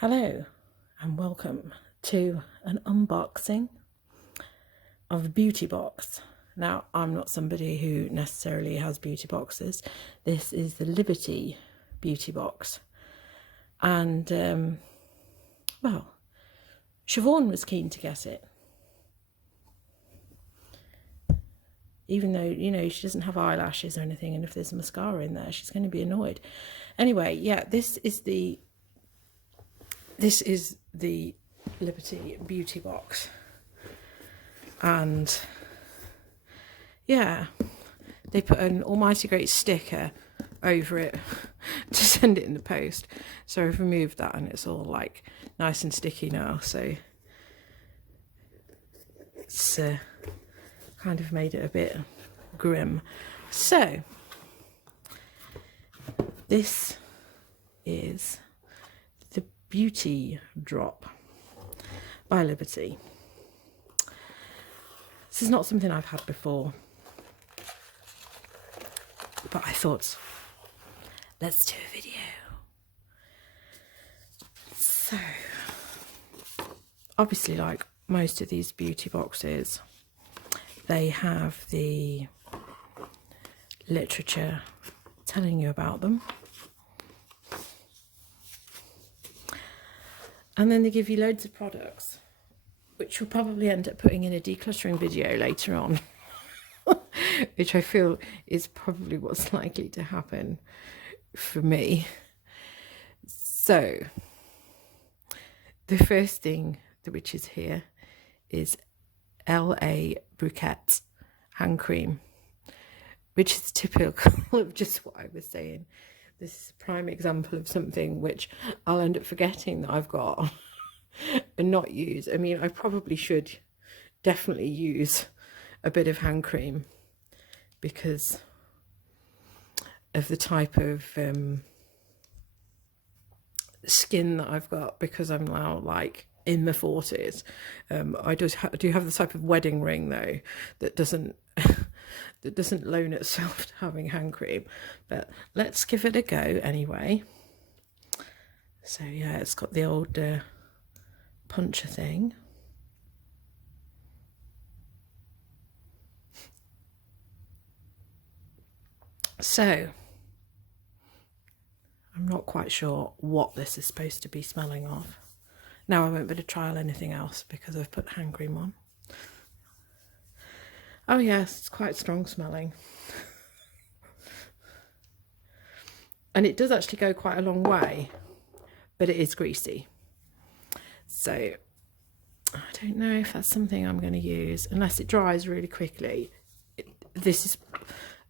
Hello and welcome to an unboxing of a beauty box. Now, I'm not somebody who necessarily has beauty boxes. This is the Liberty beauty box. And, well, Siobhan was keen to get it. Even though, you know, she doesn't have eyelashes or anything, and if there's mascara in there, she's going to be annoyed. Anyway, yeah, this is the Liberty beauty box, and yeah, they put an almighty great sticker over it to send it in the post, so I've removed that and it's all like nice and sticky now, so it's kind of made it a bit grim. So this is the Beauty Drop by Liberty. This is not something I've had before, but I thought, let's do a video. So, obviously, like most of these beauty boxes, they have the literature telling you about them. And then they give you loads of products, which we'll probably end up putting in a decluttering video later on, which I feel is probably what's likely to happen for me. So, the first thing which is here is L.A. Briquette hand cream, which is typical of just what I was saying. This is a prime example of something which I'll end up forgetting that I've got and not use. I mean, I probably should definitely use a bit of hand cream because of the type of skin that I've got, because I'm now like in my 40s. I do have the type of wedding ring though that doesn't loan itself to having hand cream, but let's give it a go anyway. So yeah, it's got the old puncher thing. So I'm not quite sure what this is supposed to be smelling of. Now I won't be able to trial anything else because I've put hand cream on. Oh yes, it's quite strong smelling. And it does actually go quite a long way, but it is greasy. So I don't know if that's something I'm going to use unless it dries really quickly. This is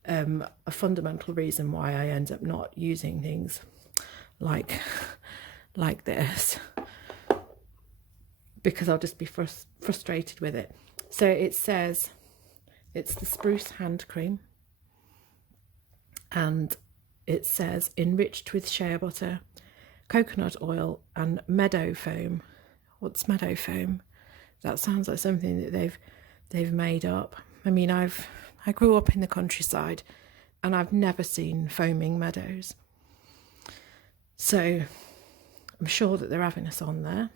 a fundamental reason why I end up not using things like this, because I'll just be frustrated with it. So it says it's the spruce hand cream, and it says enriched with shea butter, coconut oil and meadow foam. What's meadow foam? That sounds like something that they've made up. I mean, I grew up in the countryside and I've never seen foaming meadows, so I'm sure that they're having us on there.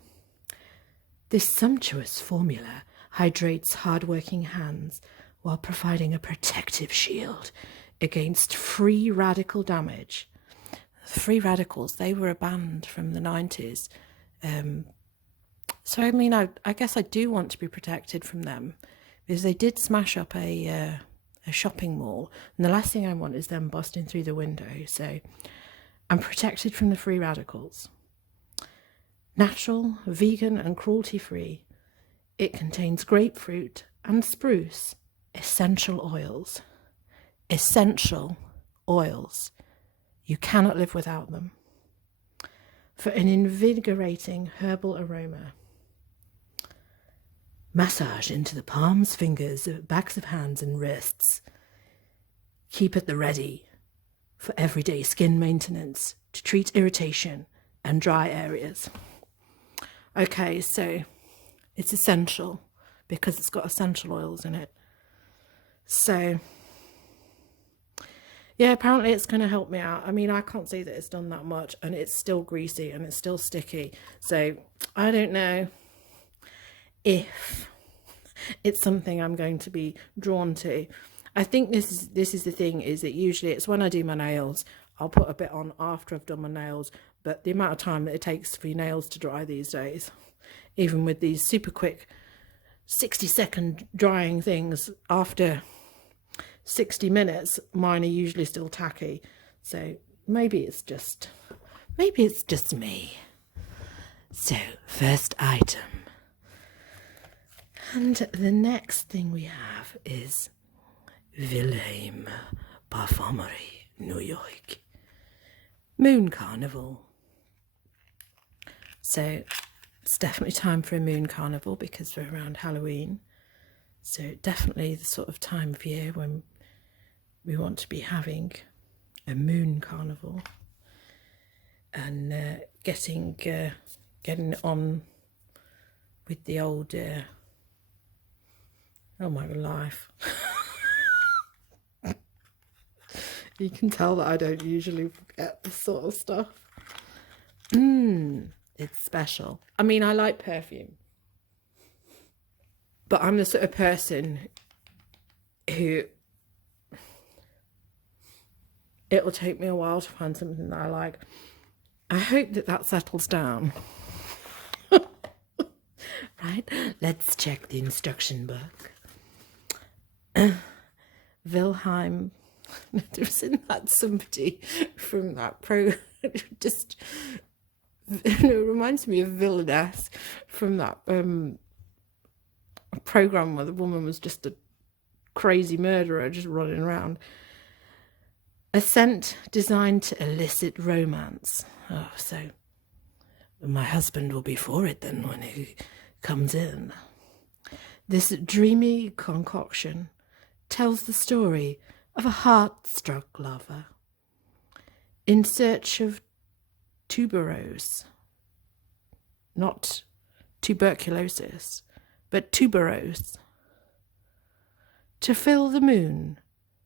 This sumptuous formula hydrates hard-working hands while providing a protective shield against free radical damage. The free radicals, they were a band from the 90s. So, I mean, I guess I do want to be protected from them, because they did smash up a shopping mall, and the last thing I want is them busting through the window. So I'm protected from the free radicals. Natural, vegan and cruelty-free. It contains grapefruit and spruce essential oils. Essential oils. You cannot live without them. For an invigorating herbal aroma. Massage into the palms, fingers, backs of hands and wrists. Keep at the ready for everyday skin maintenance to treat irritation and dry areas. Okay, so it's essential because it's got essential oils in it. So Yeah, apparently it's going to help me out. I mean, I can't see that it's done that much, and it's still greasy and it's still sticky. So I don't know if it's something I'm going to be drawn to. I think this is the thing, is that usually it's when I do my nails, I'll put a bit on after I've done my nails, but the amount of time that it takes for your nails to dry these days, even with these super quick 60-second drying things, after 60 minutes mine are usually still tacky. So maybe it's just me. So first item, and the next thing we have is Wilhelm Parfumery, New York, Moon Carnival. So it's definitely time for a moon carnival because we're around Halloween. So definitely the sort of time of year when we want to be having a moon carnival and getting on with the old oh my life. You can tell that I don't usually forget this sort of stuff. It's special. I mean, I like perfume, but I'm the sort of person who, it'll take me a while to find something that I like. I hope that settles down. Right, let's check the instruction book. Wilhelm, isn't that somebody from that just it reminds me of Villainess from that program where the woman was just a crazy murderer just running around. A scent designed to elicit romance. Oh, so my husband will be for it then when he comes in. This dreamy concoction tells the story of a heart-struck lover in search of tuberose, not tuberculosis, but tuberose, to fill the moon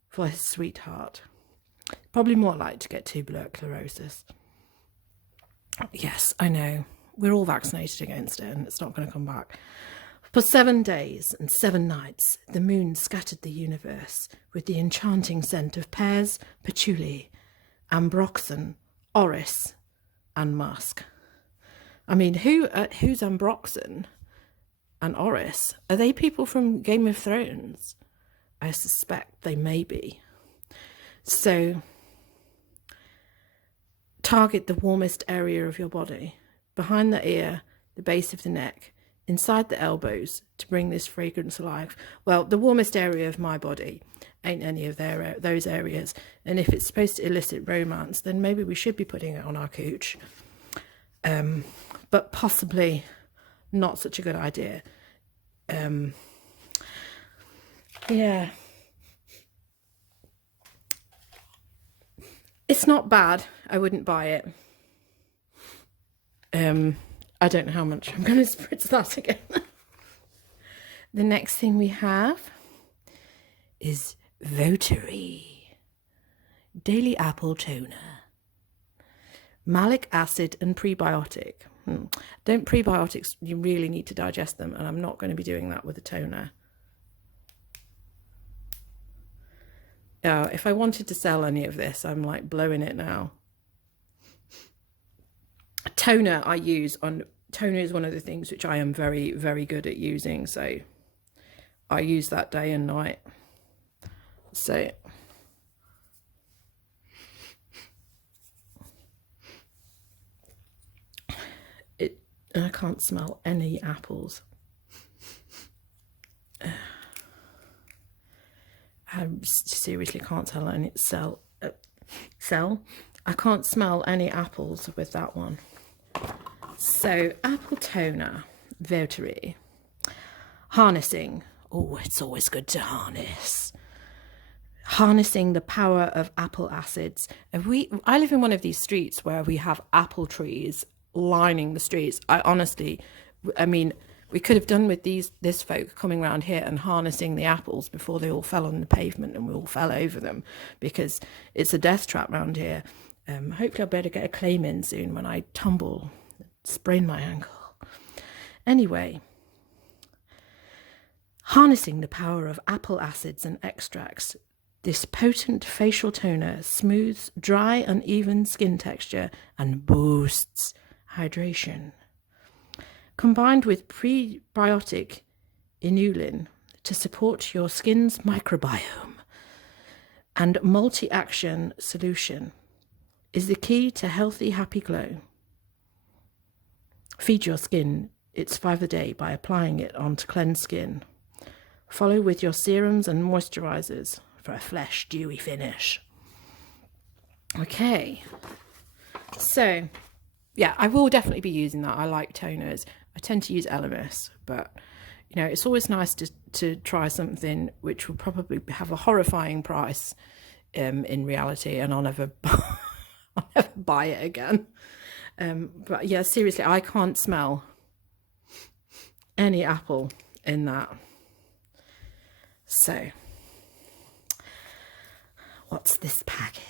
for his sweetheart. Probably more like to get tuberculosis. Yes, I know. We're all vaccinated against it and it's not going to come back. For 7 days and 7 nights, the moon scattered the universe with the enchanting scent of pears, patchouli, ambroxan, orris, and musk. I mean, who's ambroxan and orris? Are they people from Game of Thrones? I suspect they may be. So, target the warmest area of your body, behind the ear, the base of the neck, inside the elbows, to bring this fragrance alive. Well, the warmest area of my body ain't any of those areas, and if it's supposed to elicit romance, then maybe we should be putting it on our cooch. But possibly not such a good idea. Yeah. It's not bad. I wouldn't buy it. I don't know how much I'm going to spritz that again. The next thing we have is Votary Daily Apple Toner. Malic acid and prebiotic. Don't prebiotics, you really need to digest them, and I'm not going to be doing that with a toner. If I wanted to sell any of this, I'm like blowing it now. Toner toner is one of the things which I am very, very good at using, so I use that day and night. So I can't smell any apples. I seriously can't tell any I can't smell any apples with that one. So apple toner, Votary. Harnessing. Oh, it's always good to harness. Harnessing the power of apple acids. I live in one of these streets where we have apple trees lining the streets. I mean, we could have done with this folk coming around here and harnessing the apples before they all fell on the pavement and we all fell over them, because it's a death trap around here. Hopefully I'll be able to get a claim in soon when I tumble, sprain my ankle. Anyway, harnessing the power of apple acids and extracts, this potent facial toner smooths dry, uneven skin texture and boosts hydration. Combined with prebiotic inulin to support your skin's microbiome and multi-action solution is the key to healthy, happy glow. Feed your skin its 5 a day by applying it onto cleansed skin. Follow with your serums and moisturizers for a fresh, dewy finish. Okay, so yeah, I will definitely be using that. I like toners. I tend to use Elemis, but you know, it's always nice to try something which will probably have a horrifying price in reality, and I'll never buy it again. But yeah, seriously, I can't smell any apple in that. So, what's this packet?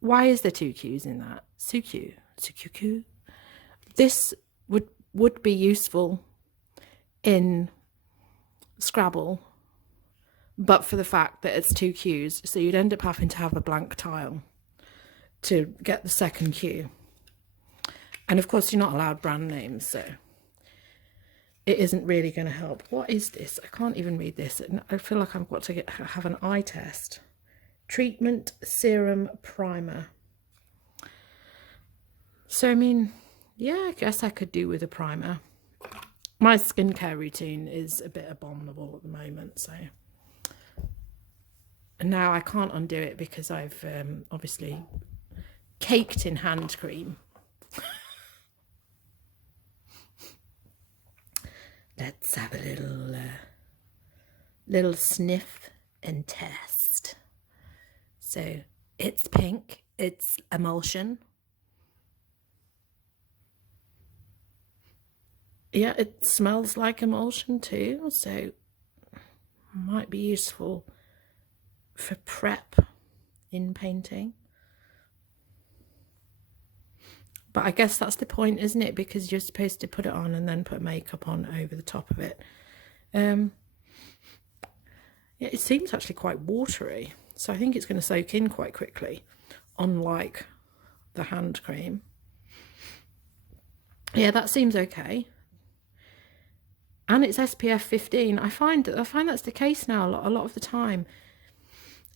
Why is there 2 Q's in that? Suku. This would be useful in Scrabble, but for the fact that it's 2 Q's, so you'd end up having to have a blank tile to get the second Q. And of course, you're not allowed brand names, so it isn't really going to help. What is this? I can't even read this. I feel like I've got to have an eye test. Treatment Serum Primer. So, I mean, yeah, I guess I could do with a primer. My skincare routine is a bit abominable at the moment, so. And now I can't undo it because I've obviously caked in hand cream. Let's have a little sniff and test. So it's pink, it's emulsion. Yeah, it smells like emulsion too, so might be useful for prep in painting. But I guess that's the point, isn't it? Because you're supposed to put it on and then put makeup on over the top of it. Yeah, it seems actually quite watery, so I think it's going to soak in quite quickly, unlike the hand cream. Yeah, that seems okay. And it's SPF 15. I find that's the case now a lot of the time.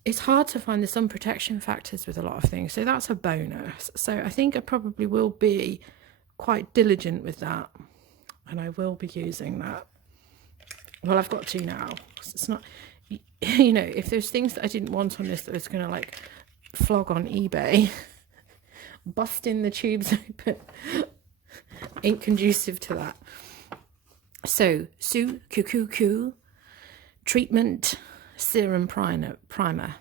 It's hard to find the sun protection factors with a lot of things, so that's a bonus. So I think I probably will be quite diligent with that, and I will be using that. Well, I've got to now. It's not, you know, if there's things that I didn't want on this that was going to like flog on eBay, busting the tubes open ain't conducive to that. So, Su Treatment Serum Primer.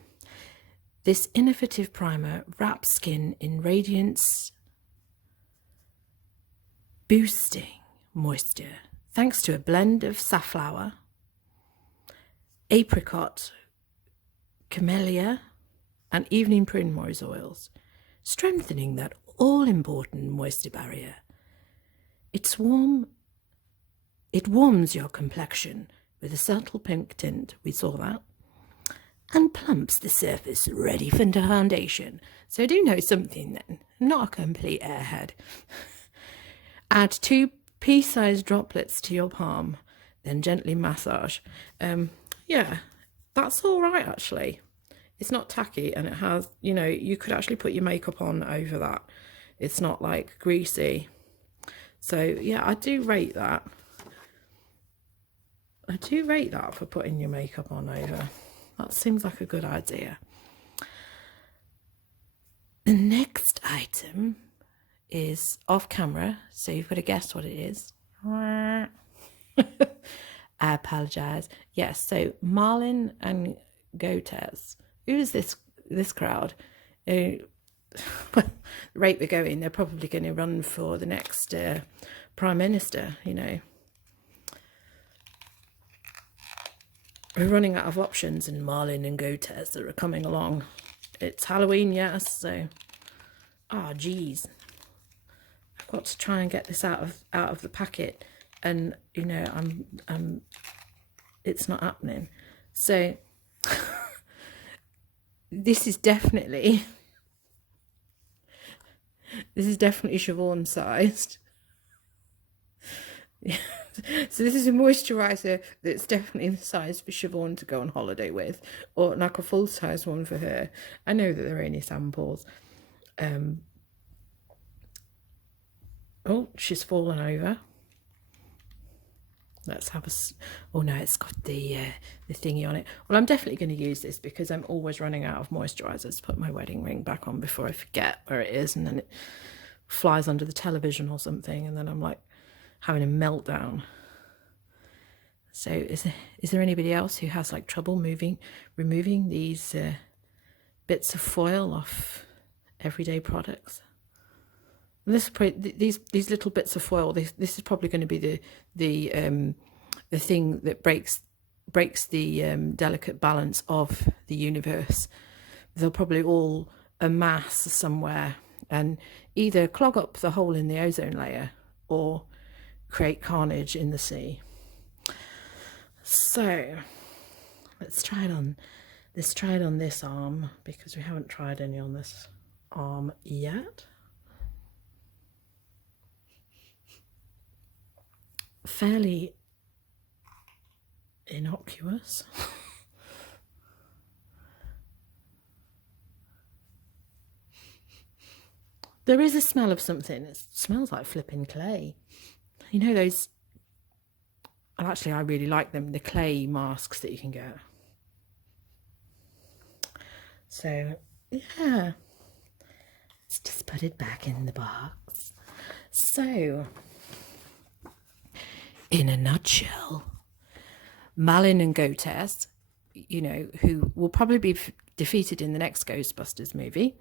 This innovative primer wraps skin in radiance, boosting moisture thanks to a blend of safflower, apricot, camellia, and evening primrose oils, strengthening that all-important moisture barrier. It warms your complexion with a subtle pink tint, we saw that, and plumps the surface ready for the foundation. So do know something then, not a complete airhead. Add 2 pea-sized droplets to your palm, then gently massage. Yeah, that's all right actually. It's not tacky, and it has, you know, you could actually put your makeup on over that. It's not like greasy. So yeah, I do rate that. I do rate that for putting your makeup on over. That seems like a good idea. The next item is off camera, so you've got to guess what it is. I apologize. Yes, so Marlin and Gotes. Who is this crowd? the rate we're going, they're probably going to run for the next Prime Minister, you know. We're running out of options, and Marlin and Gotes that are coming along. It's Halloween, yes, so geez, I've got to try and get this out of the packet, and you know, it's not happening. So this is definitely Siobhan sized. So this is a moisturiser that's definitely the size for Siobhan to go on holiday with, or like a full size one for her. I know that there are only samples. Oh, she's fallen over. Let's have a... Oh no, it's got the thingy on it. Well, I'm definitely going to use this because I'm always running out of moisturisers. Put my wedding ring back on before I forget where it is, and then it flies under the television or something, and then I'm like having a meltdown. So is there anybody else who has like trouble removing these bits of foil off everyday products? And this these little bits of foil, this is probably going to be the thing that breaks the delicate balance of the universe. They'll probably all amass somewhere and either clog up the hole in the ozone layer or create carnage in the sea. So let's try it on this arm, because we haven't tried any on this arm yet. Fairly innocuous. There is a smell of something. It smells like flipping clay. You know those, and actually I really like them, the clay masks that you can get. So yeah, let's just put it back in the box. So in a nutshell, Malin and Gotes, you know, who will probably be defeated in the next Ghostbusters movie,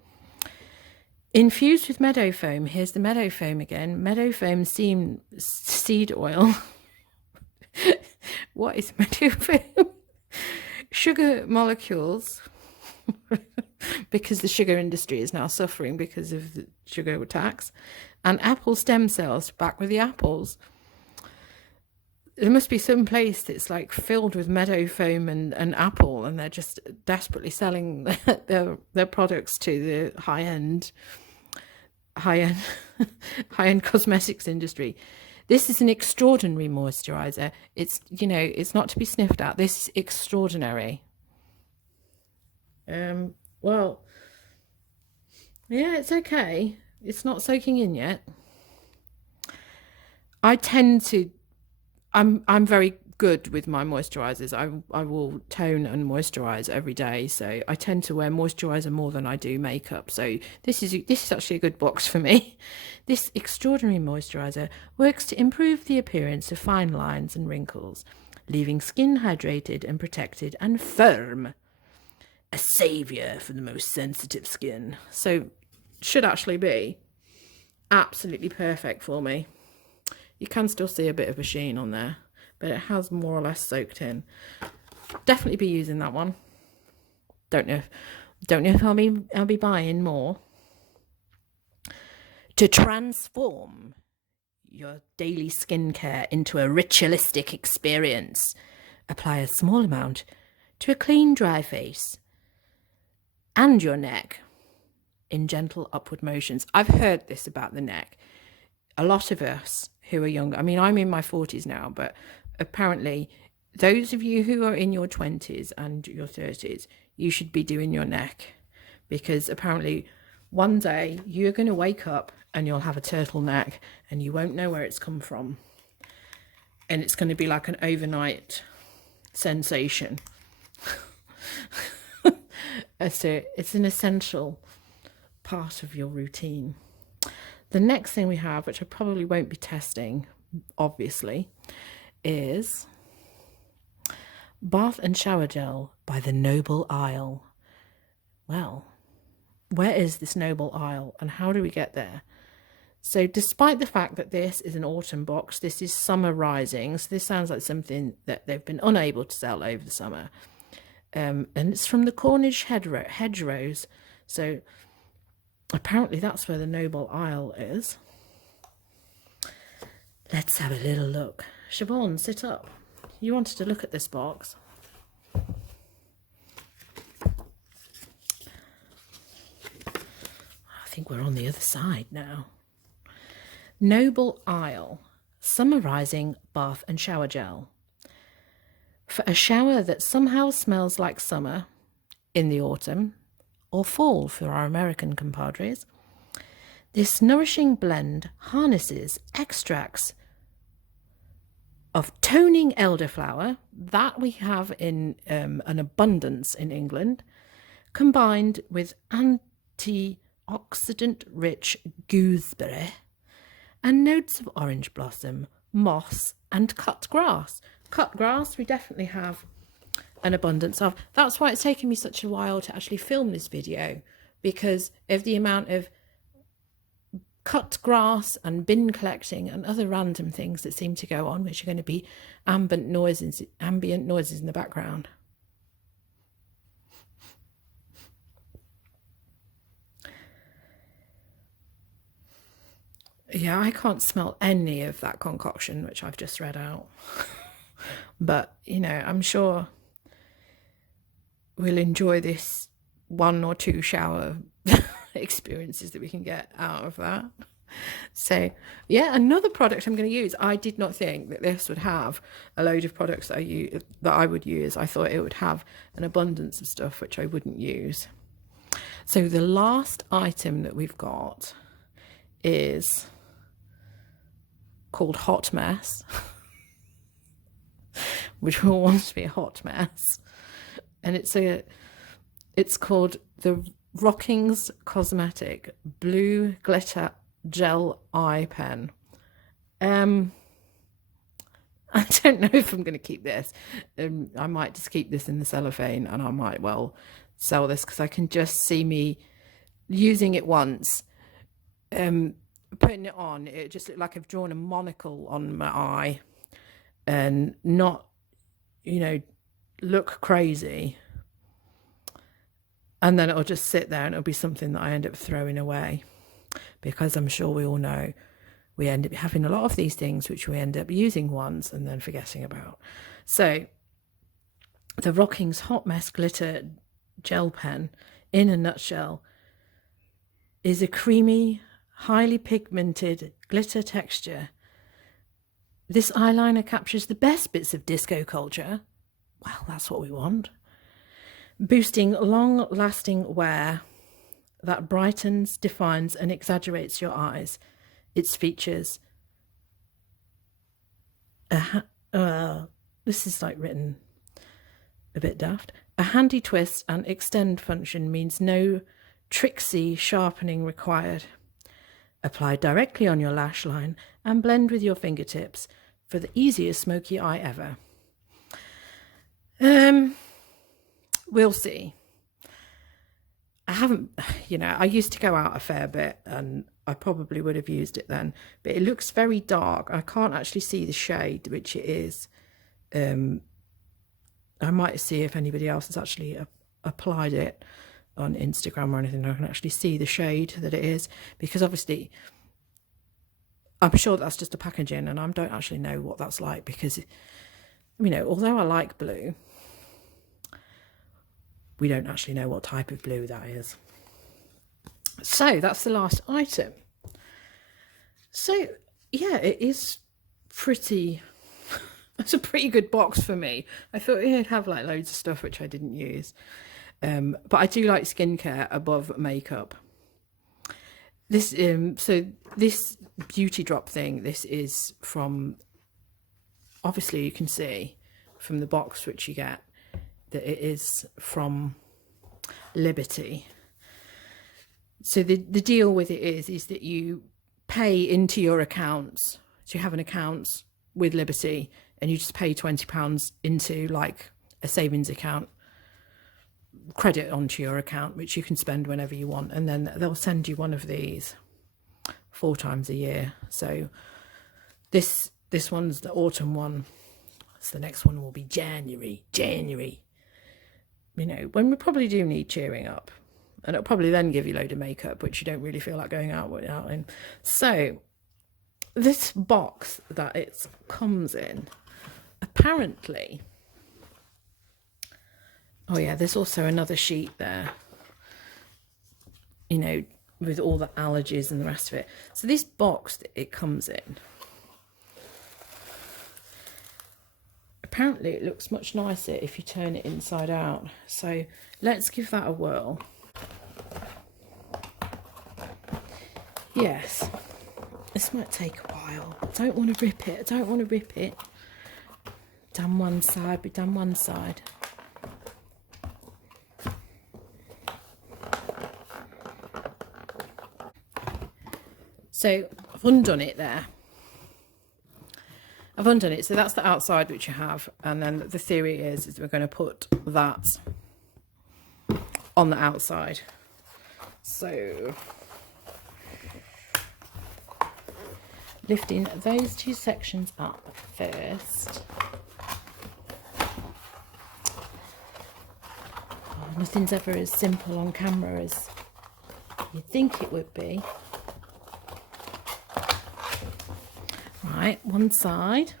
infused with meadow foam. Here's the meadow foam again. Meadow foam seed oil. What is meadow foam? Sugar molecules, because the sugar industry is now suffering because of the sugar tax, and apple stem cells back with the apples. There must be some place that's like filled with meadow foam and apple, and they're just desperately selling their products to the high-end cosmetics industry. This is an extraordinary moisturizer. It's, you know, it's not to be sniffed at. This is extraordinary. Well, yeah, it's okay. It's not soaking in yet. I tend to, I'm very good with my moisturizers. I will tone and moisturize every day, so I tend to wear moisturizer more than I do makeup. So this is actually a good box for me. This extraordinary moisturizer works to improve the appearance of fine lines and wrinkles, leaving skin hydrated and protected and firm. A savior for the most sensitive skin. So should actually be absolutely perfect for me. You can still see a bit of a sheen on there, but it has more or less soaked in. Definitely be using that one. Don't know if I'll be buying more. To transform your daily skincare into a ritualistic experience, apply a small amount to a clean, dry face and your neck in gentle upward motions. I've heard this about the neck. A lot of us who are younger, I mean, I'm in my 40s now, but apparently those of you who are in your 20s and your 30s, you should be doing your neck, because apparently one day you're going to wake up and you'll have a turtleneck and you won't know where it's come from, and it's going to be like an overnight sensation. So it's an essential part of your routine. The next thing we have, which I probably won't be testing, obviously, is Bath and Shower Gel by the Noble Isle. Well, where is this noble isle and how do we get there? So despite the fact that this is an autumn box, this is summer rising. So this sounds like something that they've been unable to sell over the summer. And it's from the Cornish hedgerows. So apparently that's where the noble isle is. Let's have a little look. Siobhan, sit up. You wanted to look at this box. I think we're on the other side now. Noble Isle, Summer Rising Bath and Shower Gel. For a shower that somehow smells like summer in the autumn, or fall for our American compadres, this nourishing blend harnesses extracts of toning elderflower that we have in an abundance in England, combined with antioxidant-rich gooseberry and notes of orange blossom, moss and cut grass. Cut grass we definitely have an abundance of. That's why it's taken me such a while to actually film this video, because of the amount of cut grass and bin collecting and other random things that seem to go on, which are going to be ambient noises in the background. Yeah, I can't smell any of that concoction which I've just read out. But, you know, I'm sure we'll enjoy this 1 or 2 shower experiences that we can get out of that. So, yeah, another product I'm going to use. I did not think that this would have a load of products that I would use. I thought it would have an abundance of stuff which I wouldn't use. So the last item that we've got is called Hot Mess, which will want to be a hot mess, and it's called the Rockings Cosmetic Blue Glitter Gel Eye Pen. I don't know if I'm going to keep this. I might just keep this in the cellophane, and I might well sell this because I can just see me using it once, putting it on. It just looked like I've drawn a monocle on my eye and not, you know, look crazy. And then it'll just sit there and it'll be something that I end up throwing away, because I'm sure we all know we end up having a lot of these things which we end up using once and then forgetting about. So the Rockings Hot Mess Glitter Gel Pen, in a nutshell, is a creamy, highly pigmented glitter texture. This eyeliner captures the best bits of disco culture. Well, that's what we want. Boosting long-lasting wear that brightens, defines and exaggerates your eyes. Its features this is like written a bit daft. A handy twist and extend function means no tricksy sharpening required. Apply directly on your lash line and blend with your fingertips for the easiest smoky eye ever. We'll see. I haven't, you know, I used to go out a fair bit and I probably would have used it then, but it looks very dark. I can't actually see the shade which it is. I might see if anybody else has actually applied it on Instagram or anything. I can actually see the shade that it is, because obviously I'm sure that's just a packaging and I don't actually know what that's like, because, you know, although I like blue, we don't actually know what type of blue that is. So that's the last item. So yeah, it is pretty, it's a pretty good box for me. I thought it'd have like loads of stuff which I didn't use. But I do like skincare above makeup. This so this beauty drop thing, this is from, obviously you can see from the box which you get that it is from Liberty. So the deal with it is that you pay into your accounts. So you have an account with Liberty and you just pay £20 into like a savings account. credit onto your account, which you can spend whenever you want, and then they'll send you one of these 4 times a year. So this one's the autumn one, so the next one will be January, you know, when we probably do need cheering up, and it'll probably then give you a load of makeup which you don't really feel like going out in. So this box that it comes in, apparently, oh yeah, there's also another sheet there, you know, with all the allergies and the rest of it. So this box that it comes in, apparently it looks much nicer if you turn it inside out. So let's give that a whirl. Yes, this might take a while. I don't want to rip it. I don't want to rip it. Done one side, be done one side. So I've undone it there. I've undone it. So that's the outside which you have. And then the theory is we're going to put that on the outside. So lifting those 2 sections up first. Oh, nothing's ever as simple on camera as you'd think it would be. Right, one side.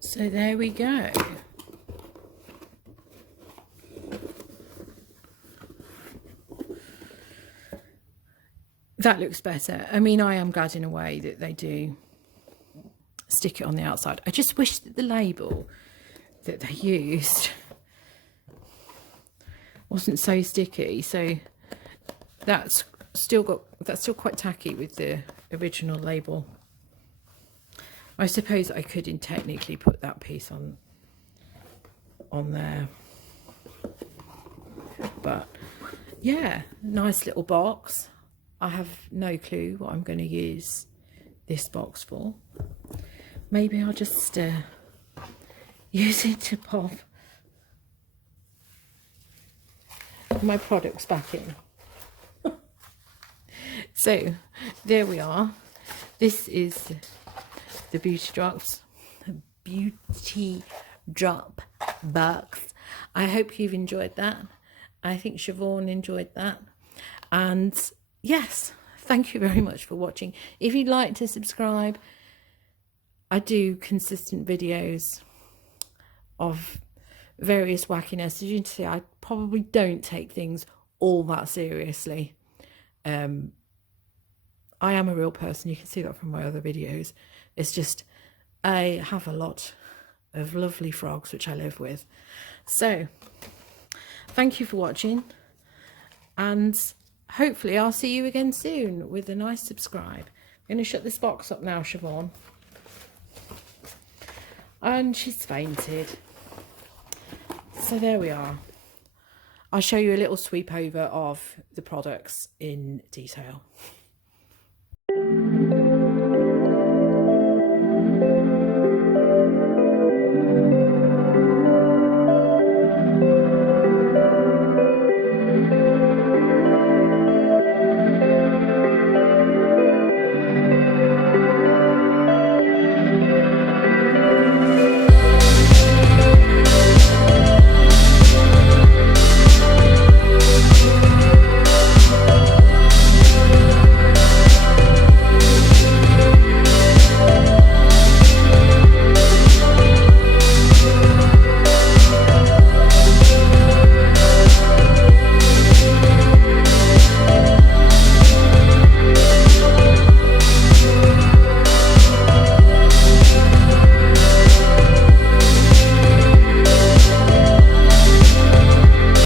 So there we go. That looks better. I mean, I am glad in a way that they do stick it on the outside. I just wish that the label that they used wasn't so sticky. So that's still quite tacky with the original label. I suppose I could technically put that piece on there, but yeah, nice little box. I have no clue what I'm going to use this box for. Maybe I'll just use it to pop my products back in. So there we are. This is the Beauty Drop box. I hope you've enjoyed that. I think Siobhan enjoyed that. And yes, thank you very much for watching. If you'd like to subscribe, I do consistent videos of various wackiness. As you can see, I probably don't take things all that seriously. I am a real person. You can see that from my other videos. It's just I have a lot of lovely frogs which I live with. So thank you for watching, and hopefully I'll see you again soon with a nice subscribe. I'm going to shut this box up now, Siobhan. And she's fainted. So there we are. I'll show you a little sweep over of the products in detail.